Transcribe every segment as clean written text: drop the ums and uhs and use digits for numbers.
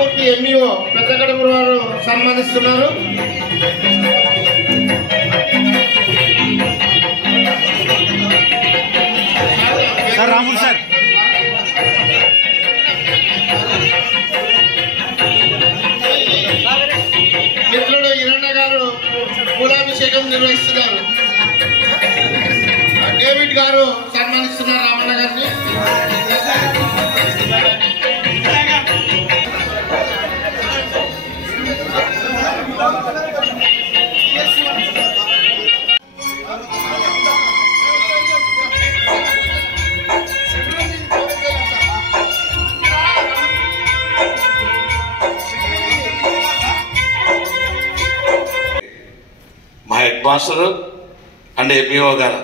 Rammurthy MEO పెద్దగడపూర్ వారు సన్మానిస్తున్నారు. Sir Ramulu sir మిత్రుడు ఈరన్న గారు పూలాభిషేకం నిర్వహిస్తున్నారు. డేవిడ్ గారు సన్మానిస్తున్నారు రామన్న గారిని. మా హెడ్ మాస్టర్ అండ్ ఎంఈఓ గారు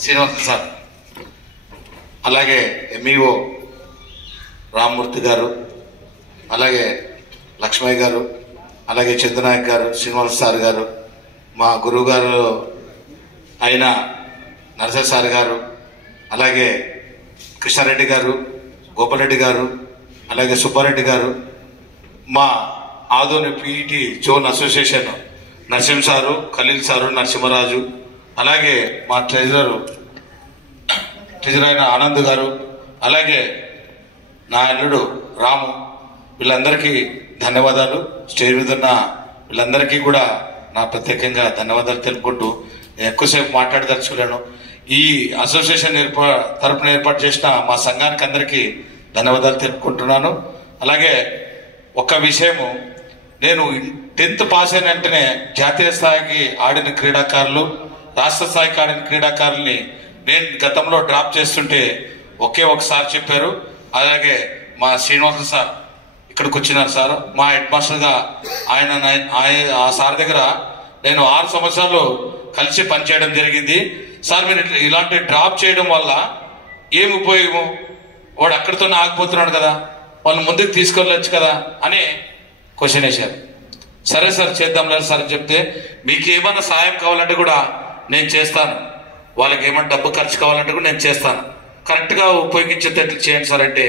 శ్రీనివాస సార్, అలాగే ఎంఈఓ రామ్మూర్తి గారు, అలాగే లక్ష్మయ్య గారు, అలాగే చంద్రనాయక్ గారు, శ్రీనివాస సార్ గారు, మా గురువు గారు అయిన నరసింహ సార్ గారు, అలాగే కృష్ణారెడ్డి గారు, గోపాలరెడ్డి గారు, అలాగే సుబ్బారెడ్డి గారు, మా Adoni PET zone association Narasimha sir, Khaleel sir, Narasimharaju, అలాగే మా ట్రెజరర్ అయిన ఆనంద్ గారు, అలాగే నా అల్లుడు రాము, వీళ్ళందరికీ ధన్యవాదాలు. స్టేజ్ మీద ఉన్న వీళ్ళందరికీ కూడా నా ప్రత్యేకంగా ధన్యవాదాలు తెలుపుకుంటూ నేను ఎక్కువసేపు మాట్లాడదలుచుకోలేను. ఈ అసోసియేషన్ తరపున ఏర్పాటు చేసిన మా సంఘానికి అందరికీ ధన్యవాదాలు తెలుపుకుంటున్నాను. అలాగే ఒక్క విషయము, నేను 10th పాస్ అయిన వెంటనే జాతీయ స్థాయికి ఆడిన క్రీడాకారులు, రాష్ట్ర స్థాయికి ఆడిన క్రీడాకారుల్ని నేను గతంలో డ్రాప్ చేస్తుంటే ఒకే ఒకసారి చెప్పారు. అలాగే మా శ్రీనివాస సార్ ఇక్కడికి వచ్చినారు సార్, మా హెడ్ మాస్టర్గా ఆ సార్ దగ్గర నేను 6 సంవత్సరాలు కలిసి పనిచేయడం జరిగింది. సార్ మీరు ఇలాంటి డ్రాప్ చేయడం వల్ల ఏం ఉపయోగం, వాడు అక్కడితోనే ఆగిపోతున్నాడు కదా, వాళ్ళు ముందుకు తీసుకెళ్ళొచ్చు కదా అని క్వశ్చన్ వేశారు. సరే సార్ చేద్దాం లేదు సార్ అని చెప్తే, మీకు ఏమన్నా సాయం కావాలంటే కూడా నేను చేస్తాను, వాళ్ళకి ఏమన్నా డబ్బు ఖర్చు కావాలంటే కూడా నేను చేస్తాను, కరెక్ట్గా ఉపయోగించేటట్లు చేయండి సార్ అంటే,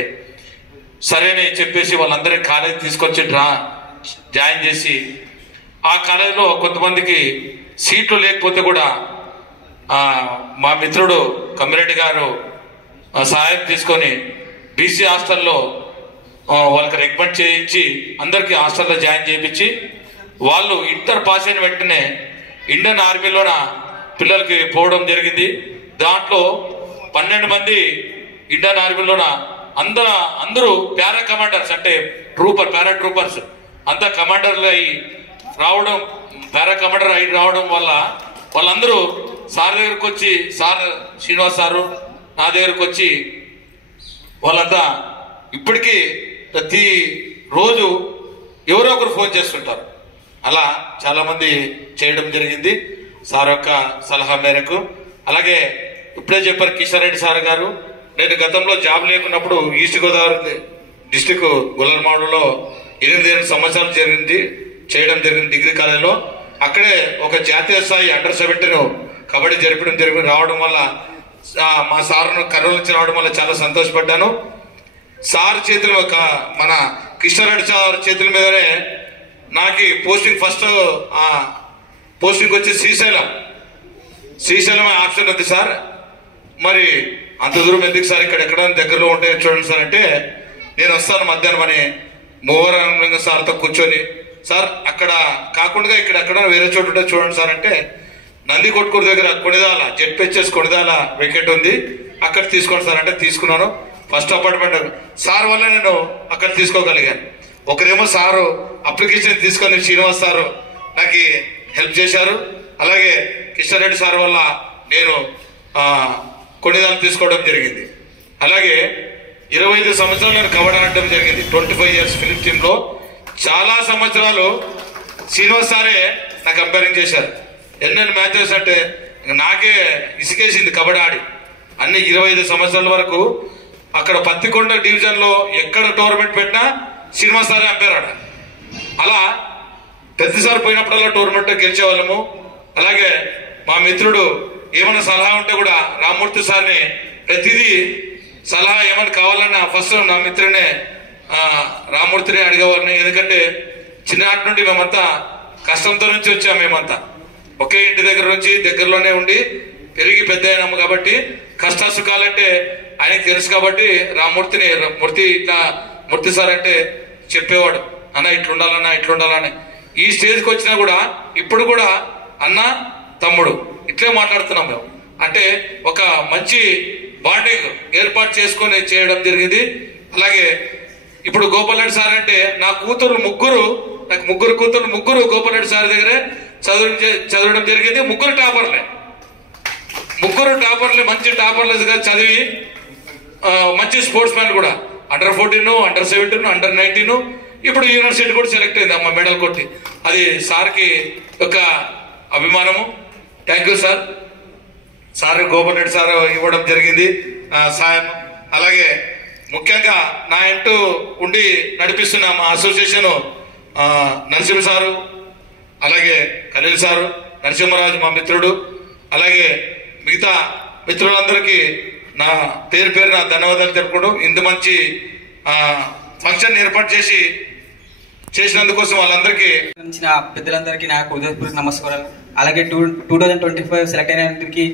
సరేనే చెప్పేసి వాళ్ళందరినీ కాలేజీ తీసుకొచ్చి జాయిన్ చేసి, ఆ కాలేజీలో కొంతమందికి సీట్లు లేకపోతే కూడా మా మిత్రుడు కమ్మిరెడ్డి గారు సహాయం తీసుకొని బీసీ హాస్టల్లో వాళ్ళకి రికమెండ్ చేయించి అందరికి హాస్టల్లో జాయిన్ చేయించి, వాళ్ళు ఇంటర్ పాస్ అయిన వెంటనే ఇండియన్ ఆర్మీలోన పిల్లలకి పోవడం జరిగింది. దాంట్లో 12 మంది ఇండియన్ ఆర్మీలోన అందరూ పారా కమాండర్స్, అంటే పారాట్రూపర్స్ అంతా కమాండర్లు అయి రావడం, పారా కమాండర్ అయి రావడం వల్ల వాళ్ళందరూ సార్ దగ్గరకు వచ్చి, సార్ శ్రీనివాస్ సారు నా దగ్గరకు వచ్చి, వాళ్ళంతా ఇప్పటికీ ప్రతి రోజు ఎవరో ఒకరు ఫోన్ చేస్తుంటారు. అలా చాలా మంది చేయడం జరిగింది సార్ యొక్క సలహా మేరకు. అలాగే ఇప్పుడే చెప్పారు కిషన్ సార్ గారు, నేను గతంలో జాబ్ లేకున్నప్పుడు ఈస్ట్ గోదావరి డిస్టిక్ గుల్లర్మాడులో 8 సంవత్సరాలు చేయడం జరిగింది డిగ్రీ కాలేజీలో. అక్కడే ఒక జాతీయ స్థాయి అండర్-17 కబడ్డీ జరిపడం రావడం వల్ల, మా సార్ను కర్నూలు నుంచి రావడం వల్ల చాలా సంతోషపడ్డాను. సార్ చేతులు, మన కృష్ణారెడ్డి సార్ చేతుల మీదనే నాకు పోస్టింగ్, ఫస్ట్ పోస్టింగ్ వచ్చి శ్రీశైలం ఆప్షన్ ఉంది సార్. మరి అంత దూరం ఎందుకు సార్, ఇక్కడ ఎక్కడ దగ్గరలో ఉంటే చూడండి సార్ అంటే, నేను వస్తాను మధ్యాహ్నం అని మూవరంగ సార్తో కూర్చొని, సార్ అక్కడ కాకుండా ఇక్కడ ఎక్కడ వేరే చోటు ఉంటే చూడండి సార్ అంటే, నంది కొట్టుకూరు దగ్గర కొనిదాల జెడ్పిహెచ్ఎస్ కొనిదాల వికెట్ ఉంది, అక్కడ తీసుకోండి సార్ అంటే తీసుకున్నాను. ఫస్ట్ అపార్ట్మెంట్ సార్ వల్ల నేను అక్కడ తీసుకోగలిగాను. ఒకరేమో సారు అప్లికేషన్ తీసుకొని శ్రీనివాస్ సారు నాకు హెల్ప్ చేశారు. అలాగే కిషన్ సార్ వల్ల నేను కొన్నిదాలు తీసుకోవడం జరిగింది. అలాగే 25 సంవత్సరాలు నేను కబడ్డీ ఆడడం జరిగింది. 25 ఇయర్స్ ఫిలిం టీంలో చాలా సంవత్సరాలు శ్రీనివాస్ సారే నాకు అంపైరింగ్ చేశారు. ఎన్నెన్ని మ్యాచెస్ అంటే నాకే ఇసుకేసింది కబడ్డీ ఆడి. అన్ని 25 సంవత్సరాల వరకు అక్కడ పత్తికొండ డివిజన్ లో ఎక్కడ టోర్నమెంట్ పెట్టినా శ్రీనివాస్ సారే అంపైర్ ఆడ. అలా ప్రతిసారి పోయినప్పుడల్లా టోర్నమెంట్ గెలిచేవాళ్ళము. అలాగే మా మిత్రుడు ఏమైనా సలహా ఉంటే కూడా రామ్మూర్తి సార్ని ప్రతిదీ సలహా ఏమైనా కావాలన్నా ఫస్ట్ నా మిత్రునే రామూర్తిని అడిగేవారిని. ఎందుకంటే చిన్ననాటి నుండి మేమంతా కష్టంతో నుంచి వచ్చాము. మేమంతా ఒకే ఇంటి దగ్గర నుంచి దగ్గరలోనే ఉండి పెరిగి పెద్ద అయినాము కాబట్టి కష్ట సుఖాలంటే ఆయనకి తెలుసు. కాబట్టి మూర్తి సార్ అంటే చెప్పేవాడు, అన్న ఇట్లుండాలన్నా ఇట్లుండాలని. ఈ స్టేజ్కి వచ్చినా కూడా ఇప్పుడు కూడా అన్న తమ్ముడు ఇట్లే మాట్లాడుతున్నాం మేము. అంటే ఒక మంచి బాండింగ్ ఏర్పాటు చేసుకొని చేయడం జరిగింది. అలాగే ఇప్పుడు గోపాల్ రెడ్డి సార్ అంటే నాకు ముగ్గురు కూతురు గోపాల్ రెడ్డి సార్ దగ్గరే చదవడం జరిగింది. ముగ్గురు టాపర్లే మంచి టాపర్లుగా చదివి మంచి స్పోర్ట్స్ మ్యాన్ కూడా. అండర్ 14, అండర్ 17, అండర్ 19, ఇప్పుడు యూనివర్సిటీ కూడా సెలెక్ట్ అయింది అమ్మ మెడల్ కొట్టి. అది సార్కి ఒక అభిమానము. Thank you sir Gopal Reddy sir ఇవ్వడం జరిగింది సాయం. అలాగే ముఖ్యంగా నా ఇంటూ ఉండి నడిపిస్తున్న మా అసోసియేషన్ నరసింహ సారు, అలాగే ఖలీల్ సారు, నరసింహరాజు మా మిత్రుడు, అలాగే మిగతా మిత్రులందరికీ నా పేరున ధన్యవాదాలు తెలుపుకుంటూ ఇంత మంచి ఫంక్షన్ ఏర్పాటు చేసినందుకోసం వాళ్ళందరికీ పెద్దలందరికీ నాకు హృదయపూర్వక నమస్కారాలు. అలాగే 2025 సెలెక్ట్ అయినందుకు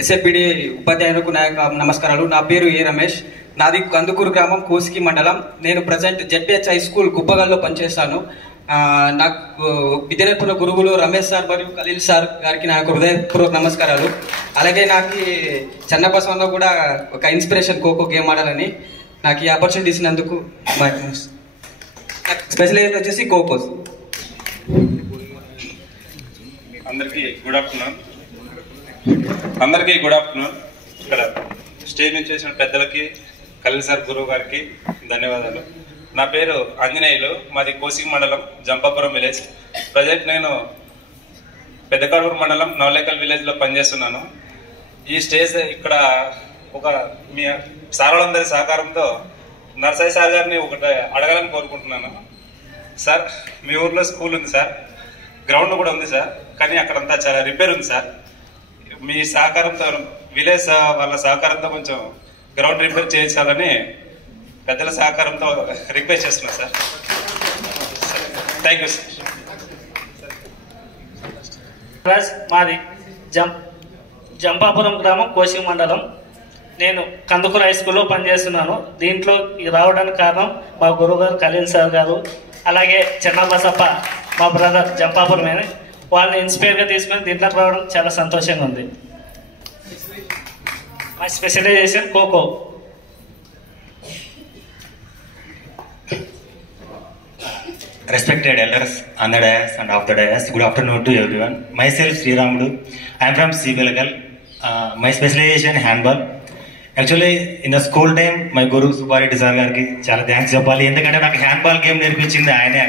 ఎస్ఎఫ్పిడి ఉపాధ్యాయులకు నా నమస్కారాలు. నా పేరు ఏ రమేష్, నాది కందుకూరు గ్రామం, కోసికి మండలం. నేను ప్రజెంట్ జెడ్పిహెచ్ హై స్కూల్ కుప్పగల్లో పనిచేస్తాను. నాకు విద్య నేర్పిన గురువులు రమేష్ సార్ మరియు ఖలీల్ సార్ గారికి నాకు హృదయపూర్వక నమస్కారాలు. అలాగే నాకు చెన్నబసవన్లో కూడా ఒక ఇన్స్పిరేషన్ ఖోఖో గేమ్ ఆడాలని. నాకు ఈ ఆపర్చునిటీ ఇచ్చినందుకు స్పెషలైజ్ వచ్చేసి ఖోఖో. అందరికీ గుడ్ ఆఫ్టర్నూన్. ఇక్కడ స్టేజ్ నుంచి చేసిన పెద్దలకి, ఖలీల్ సార్ గురువు గారికి ధన్యవాదాలు. నా పేరు ఆంజనేయులు, మాది కోసిక మండలం, జంపాపురం విలేజ్. ప్రజెంట్ నేను పెద్దకడూరు మండలం నవలేకల్ విలేజ్లో పనిచేస్తున్నాను. ఈ స్టేజ్ ఇక్కడ మీ సార్లందరి సహకారంతో నర్సయ్య సార్ గారిని ఒకటి అడగాలని కోరుకుంటున్నాను. సార్, మీ ఊర్లో స్కూల్ ఉంది సార్, గ్రౌండ్ కూడా ఉంది సార్, కానీ అక్కడంతా చాలా రిపేర్ ఉంది సార్. మీ సహకారంతో, విలేజ్ వాళ్ళ సహకారంతో కొంచెం గ్రౌండ్ రిపేర్ చేయించాలని పెద్దల సహకారంతో రిక్వెస్ట్ చేస్తున్నా సార్. Thank you sir. మాది జంపాపురం గ్రామం, కోసిక మండలం. నేను కందుకూరు హై స్కూల్లో పనిచేస్తున్నాను. దీంట్లో రావడానికి కారణం మా గురువుగారు ఖలీల్ సార్ గారు, అలాగే చెన్నబసప్ప మా బ్రదర్ జంపాపురమే. వాళ్ళని ఇన్స్పైర్గా తీసుకొని దీంట్లోకి రావడం చాలా సంతోషంగా ఉంది. మా specialisation kho kho. Respected elders on the dais and off the dais, good afternoon to everyone. Myself Sri Ramudu. I am from Sibelgal. My specialization handball. Actually, in the school time, my guru Subbareddy sir గారికి చాలా thanks చెప్పాలి. ఎందుకంటే నాకు handball game నేర్పించింది ఆయనే.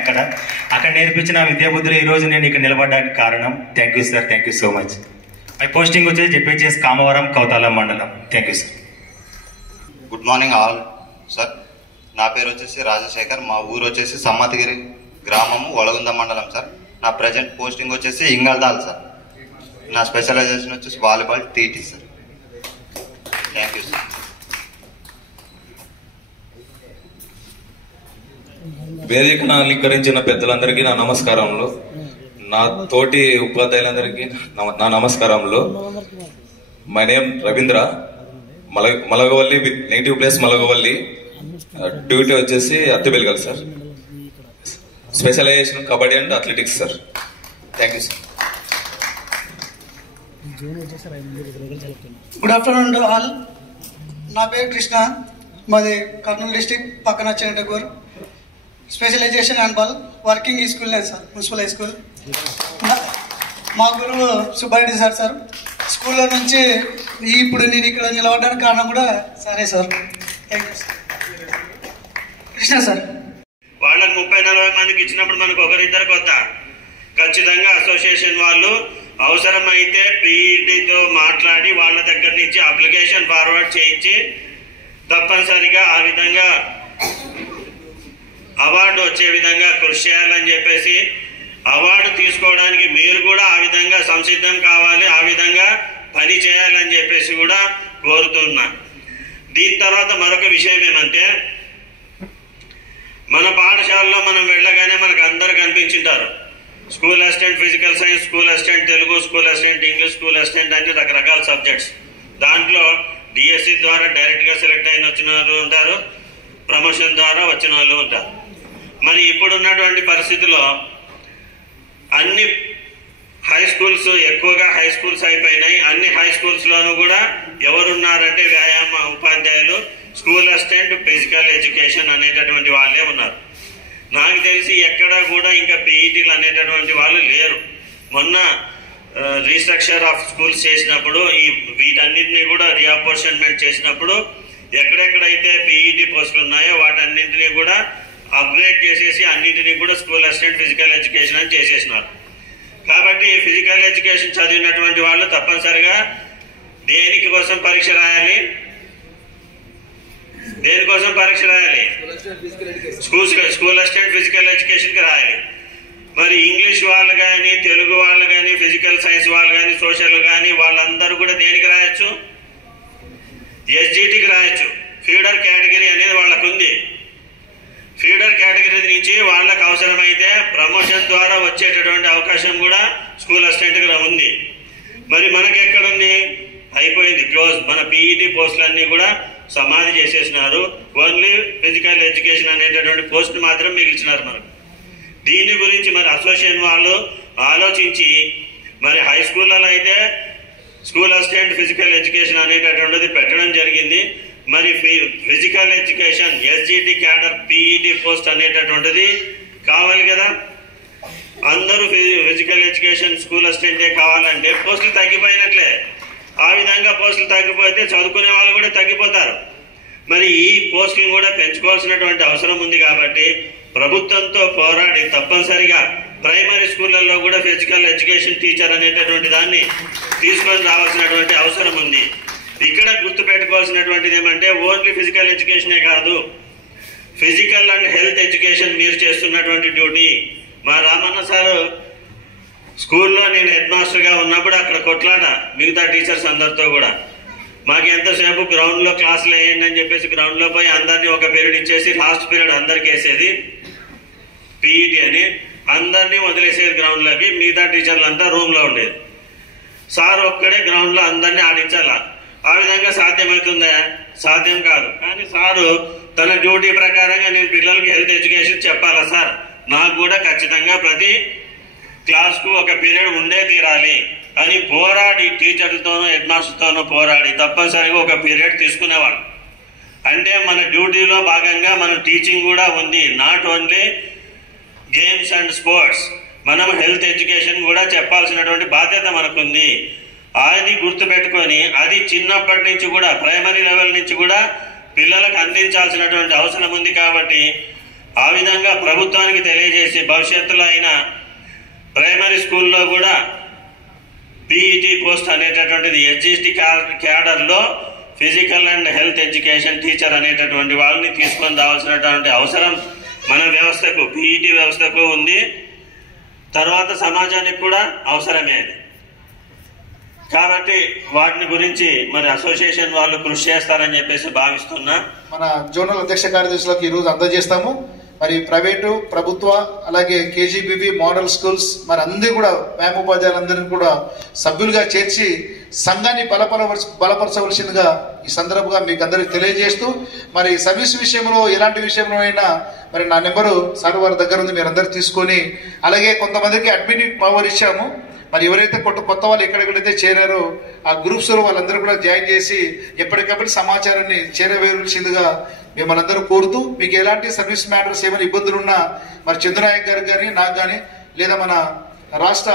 అక్కడ నేర్పించిన విద్యాబుద్ధులు ఈ రోజు నేను ఇక్కడ నిలబడడానికి కారణం. Thank you sir, thank you so much. My posting వచ్చేసి జెడ్పిహెచ్ కామవరం, కౌతాల మండలం. Thank you sir. Good morning all sir. నా పేరు వచ్చేసి రాజశేఖర్. మా ఊరు వచ్చేసి సమ్మతిగిరి గ్రామము, వలగుంద మండలం సార్. నా ప్రజెంట్ పోస్టింగ్ వచ్చేసి ఇంగల్దాల్ సార్. నా స్పెషలైజేషన్ వచ్చేసి volleyball TT sir. Thank you sir. వేదికను అలంకరించిన పెద్దలందరికీ నా నమస్కారములు. నా తోటి ఉపాధ్యాయులందరికీ నా నమస్కారములు. My name Ravindra, Malagavalli, native place Malagavalli, duty వచ్చేసి Attabelgal sir. Specialization kabaddi and athletics sir. Thank you sir. Good afternoon to all. నా పేరు కృష్ణ, మాది కర్నూలు డిస్టిక్, పక్కన చెన్నటగూర్. స్పెషలైజేషన్ హ్యాండ్బాల్, వర్కింగ్ ఈ స్కూల్ లేదు సార్, మున్సిపల్ హై స్కూల్. మా గురువు సుబ్బారెడ్డి సార్. స్కూల్లో నుంచి ఇప్పుడు నేను ఇక్కడ నిలబడడానికి కారణం కూడా సరే sir. Thank you sir. Krishna sir. వాళ్ళకి 30-40 మందికి ఇచ్చినప్పుడు మనకు ఒకరిద్దరికి వద్దా? ఖచ్చితంగా అసోసియేషన్ వాళ్ళు అవసరమైతే పీఈటీతో మాట్లాడి వాళ్ళ దగ్గర నుంచి అప్లికేషన్ ఫార్వర్డ్ చేయించి తప్పనిసరిగా ఆ విధంగా అవార్డు వచ్చే విధంగా కృషి చేయాలని చెప్పేసి, అవార్డు తీసుకోవడానికి మీరు కూడా ఆ విధంగా సంసిద్ధం కావాలి, ఆ విధంగా పని చేయాలని చెప్పేసి కూడా కోరుతున్నా. దీని తర్వాత మరొక విషయం ఏమంటే, మన పాఠశాలలో మనం వెళ్ళగానే మనకు అందరు కనిపించుంటారు. School assistant physical science, school assistant Telugu, school assistant English, school assistant అన్ని రకరకాల సబ్జెక్ట్స్. దాంట్లో డిఎస్సి ద్వారా డైరెక్ట్గా సెలెక్ట్ అయిన వచ్చిన వాళ్ళు ఉంటారు, ప్రమోషన్ ద్వారా వచ్చిన వాళ్ళు ఉంటారు. మరి ఇప్పుడున్నటువంటి పరిస్థితిలో అన్ని హై స్కూల్స్, ఎక్కువగా హై స్కూల్స్ అయిపోయినాయి. అన్ని హై స్కూల్స్లోనూ కూడా ఎవరున్నారంటే వ్యాయామ ఉపాధ్యాయులు, స్కూల్ అసిస్టెంట్, ఫిజికల్ ఎడ్యుకేషన్ అనేటటువంటి వాళ్ళే ఉన్నారు. నాకు తెలిసి ఎక్కడా కూడా ఇంకా పీఈటీలు అనేటటువంటి వాళ్ళు లేరు. మొన్న రీస్ట్రక్చర్ ఆఫ్ స్కూల్స్ చేసినప్పుడు వీటన్నిటిని కూడా రీఅపోర్షన్మెంట్ చేసినప్పుడు ఎక్కడెక్కడైతే పీఈటీ పోస్టులు ఉన్నాయో వాటన్నింటినీ కూడా అప్గ్రేడ్ చేసేసి అన్నింటినీ కూడా స్కూల్ అసిస్టెంట్ ఫిజికల్ ఎడ్యుకేషన్ అని చేసేసినారు. కాబట్టి ఫిజికల్ ఎడ్యుకేషన్ చదివినటువంటి వాళ్ళు తప్పనిసరిగా దేనికోసం పరీక్ష రాయాలి? దేనికోసం పరీక్ష రాయాలి? స్కూల్ అసిస్టెంట్ ఫిజికల్ ఎడ్యుకేషన్కి రాయాలి. మరి ఇంగ్లీష్ వాళ్ళు కానీ, తెలుగు వాళ్ళు కానీ, ఫిజికల్ సైన్స్ వాళ్ళు కానీ, సోషల్ కానీ వాళ్ళందరూ కూడా దేనికి రాయొచ్చు? ఎస్జిటికి రాయొచ్చు. ఫీడర్ కేటగిరీ అనేది వాళ్ళకు ఉంది. ఫీడర్ కేటగిరీ నుంచి వాళ్ళకు అవసరమైతే ప్రమోషన్ ద్వారా వచ్చేటటువంటి అవకాశం కూడా స్కూల్ అసిస్టెంట్కి ఉంది. మరి మనకి ఎక్కడుంది? అయిపోయింది, క్లోజ్. మన పీఈటీ పోస్టులన్నీ కూడా సమాధి చేసేసినారు. ఓన్లీ ఫిజికల్ ఎడ్యుకేషన్ అనేటటువంటి పోస్ట్ మాత్రం మిగిల్చినారు మనకు. దీని గురించి మరి అసోసియేషన్ వాళ్ళు ఆలోచించి మరి హై స్కూళ్ళలో అయితే స్కూల్ అసిస్టెంట్ ఫిజికల్ ఎడ్యుకేషన్ అనేటటువంటిది పెట్టడం జరిగింది. మరి physical education SGT cadre PET post అనేటటువంటిది కావాలి కదా. అందరూ ఫిజికల్ ఎడ్యుకేషన్ స్కూల్ అసిస్టెంటే కావాలంటే పోస్టులు తగ్గిపోయినట్లే. ఆ విధంగా పోస్టులు తగ్గిపోతే చదువుకునే వాళ్ళు కూడా తగ్గిపోతారు. మరి ఈ పోస్టులు కూడా పెంచుకోవాల్సినటువంటి అవసరం ఉంది. కాబట్టి ప్రభుత్వంతో పోరాడి తప్పనిసరిగా ప్రైమరీ స్కూళ్ళల్లో కూడా ఫిజికల్ ఎడ్యుకేషన్ టీచర్ అనేటటువంటి దాన్ని తీసుకొని రావాల్సినటువంటి అవసరం ఉంది. ఇక్కడ గుర్తుపెట్టుకోవాల్సినటువంటిది ఏమంటే ఓన్లీ ఫిజికల్ ఎడ్యుకేషనే కాదు, ఫిజికల్ అండ్ హెల్త్ ఎడ్యుకేషన్ మీరు చేస్తున్నటువంటి డ్యూటీ. మా రామన్న సారు స్కూల్లో నేను హెడ్ మాస్టర్గా ఉన్నప్పుడు అక్కడ కొట్లాట మిగతా టీచర్స్ అందరితో కూడా. మాకు ఎంతసేపు గ్రౌండ్లో క్లాసులు వేయండి అని చెప్పేసి గ్రౌండ్లో పోయి అందరినీ ఒక పీరియడ్ ఇచ్చేసి లాస్ట్ పీరియడ్ అందరికి వేసేది పీఈటీ అని. అందరినీ వదిలేసేది గ్రౌండ్లోకి, మిగతా టీచర్లు అంతా రూమ్లో ఉండేది. సార్ ఒక్కడే గ్రౌండ్లో అందరినీ ఆడించాలా. ఆ విధంగా సాధ్యమవుతుందా? సాధ్యం కాదు. కానీ సారు తన డ్యూటీ ప్రకారంగా నేను పిల్లలకి హెల్త్ ఎడ్యుకేషన్ చెప్పాలా సార్, నాకు కూడా ఖచ్చితంగా ప్రతి క్లాస్కు ఒక పీరియడ్ ఉండే తీరాలి అని పోరాడి టీచర్లతోనూ హెడ్ మాస్టర్తోనూ పోరాడి తప్పనిసరిగా ఒక పీరియడ్ తీసుకునేవాడు. అంటే మన డ్యూటీలో భాగంగా మన టీచింగ్ కూడా ఉంది. Not only games and sports, మనం హెల్త్ ఎడ్యుకేషన్ కూడా చెప్పాల్సినటువంటి బాధ్యత మనకుంది. అది గుర్తుపెట్టుకొని అది చిన్నప్పటి నుంచి కూడా ప్రైమరీ లెవెల్ నుంచి కూడా పిల్లలకు అందించాల్సినటువంటి అవసరం ఉంది. కాబట్టి ఆ విధంగా ప్రభుత్వానికి తెలియజేసి భవిష్యత్తులో అయినా ప్రైమరీ స్కూల్లో కూడా పీఈటీ పోస్ట్ అనేటటువంటిది ఎస్జిటి క్యాడర్లో physical and health education teacher అనేటటువంటి వాళ్ళని తీసుకొని రావాల్సినటువంటి అవసరం మన వ్యవస్థకు, పీఈటీ వ్యవస్థకు ఉంది. తర్వాత సమాజానికి కూడా అవసరమే అది. కాబట్టి వాటిని గురించి మరి అసోసియేషన్ వాళ్ళు కృషి చేస్తారని చెప్పేసి భావిస్తున్నా. మన జోనల్ అధ్యక్ష కార్యదర్శులకు ఈరోజు అందజేస్తాము. మరి ప్రైవేటు, ప్రభుత్వ, అలాగే కేజీబీవీ మోడల్ స్కూల్స్ మరి అందరూ కూడా వ్యాయామోపాధ్యాయులందరినీ కూడా సభ్యులుగా చేర్చి సంఘాన్ని బలపరచవలసిందిగా ఈ సందర్భంగా మీకు అందరికి తెలియజేస్తూ, మరి సర్వీస్ విషయంలో ఎలాంటి విషయంలో అయినా మరి నా నెంబరు సార్ వారి దగ్గర ఉంది, మీరు అందరు తీసుకొని. అలాగే కొంతమందికి అడ్మిన్ పవర్ ఇచ్చాము. మరి ఎవరైతే కొత్త వాళ్ళు ఎక్కడెక్కడైతే చేరారో ఆ గ్రూప్స్లో వాళ్ళందరూ కూడా జాయిన్ చేసి ఎప్పటికప్పుడు సమాచారాన్ని చేరవేయాల్సిందిగా మిమ్మల్ని అందరూ కోరుతూ, మీకు ఎలాంటి సర్వీస్ మ్యాటర్స్ ఏమైనా ఇబ్బందులు ఉన్నా మరి చంద్రనాయక్ గారికి కానీ నాకు కానీ లేదా మన రాష్ట్ర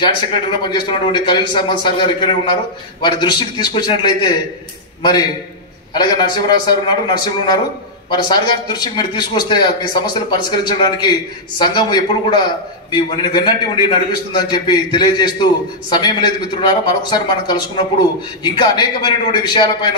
జాయింట్ సెక్రటరీగా పనిచేస్తున్నటువంటి ఖలీల్ అహ్మద్ సార్ గారు ఇక్కడే ఉన్నారు, వారి దృష్టికి తీసుకొచ్చినట్లయితే మరి అలాగే నరసింహరావు సార్ ఉన్నారు, నరసింహులు ఉన్నారు, మరి సార్ గారి దృష్టికి మీరు తీసుకొస్తే మీ సమస్యలు పరిష్కరించడానికి సంఘం ఎప్పుడు కూడా మీ వెన్నట్టి ఉండి నడిపిస్తుందని చెప్పి తెలియజేస్తూ, సమయం లేదు మిత్రులారా, మరొకసారి మనం కలుసుకున్నప్పుడు ఇంకా అనేకమైనటువంటి విషయాలపైన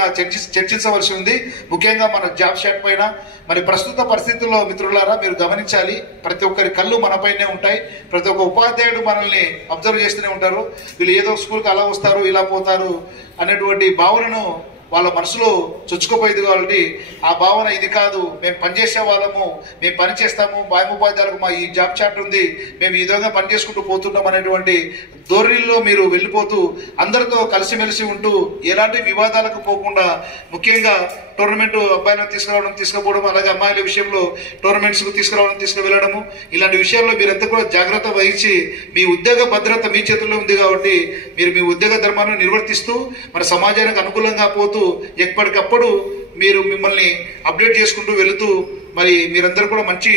చర్చించవలసి ఉంది. ముఖ్యంగా మన జాబ్ షాట్ పైన. మరి ప్రస్తుత పరిస్థితుల్లో మిత్రులారా మీరు గమనించాలి, ప్రతి ఒక్కరి కళ్ళు మనపైనే ఉంటాయి. ప్రతి ఒక్క ఉపాధ్యాయుడు మనల్ని అబ్జర్వ్ చేస్తూనే ఉంటారు. వీళ్ళు ఏదో స్కూల్కి అలా వస్తారు ఇలా పోతారు అనేటువంటి భావనను వాళ్ళ మనసులో చొచ్చుకుపోయింది. కాబట్టి ఆ భావన ఇది కాదు, మేము పనిచేసే వాళ్ళము, మేము పని చేస్తాము, ఉపాధ్యాయులకు మా ఈ జాబ్ చాప్టర్ ఉంది, మేము ఈ విధంగా పని చేసుకుంటూ పోతున్నాం అనేటువంటి ధోరణిలో మీరు వెళ్ళిపోతూ అందరితో కలిసిమెలిసి ఉంటూ ఎలాంటి వివాదాలకు పోకుండా, ముఖ్యంగా టోర్నమెంట్ అబ్బాయిలను తీసుకుపోవడం, అలాగే అమ్మాయిల విషయంలో టోర్నమెంట్స్కు తీసుకువెళ్ళడము, ఇలాంటి విషయాల్లో మీరంతా కూడా జాగ్రత్త వహించి మీ ఉద్యోగ భద్రత మీ చేతుల్లో ఉంది కాబట్టి మీరు మీ ఉద్యోగ ధర్మాన్ని నిర్వర్తిస్తూ మన సమాజానికి అనుకూలంగా పోతూ ఎప్పటికప్పుడు మీరు మిమ్మల్ని అప్డేట్ చేసుకుంటూ వెళుతూ మరి మీరందరూ కూడా మంచి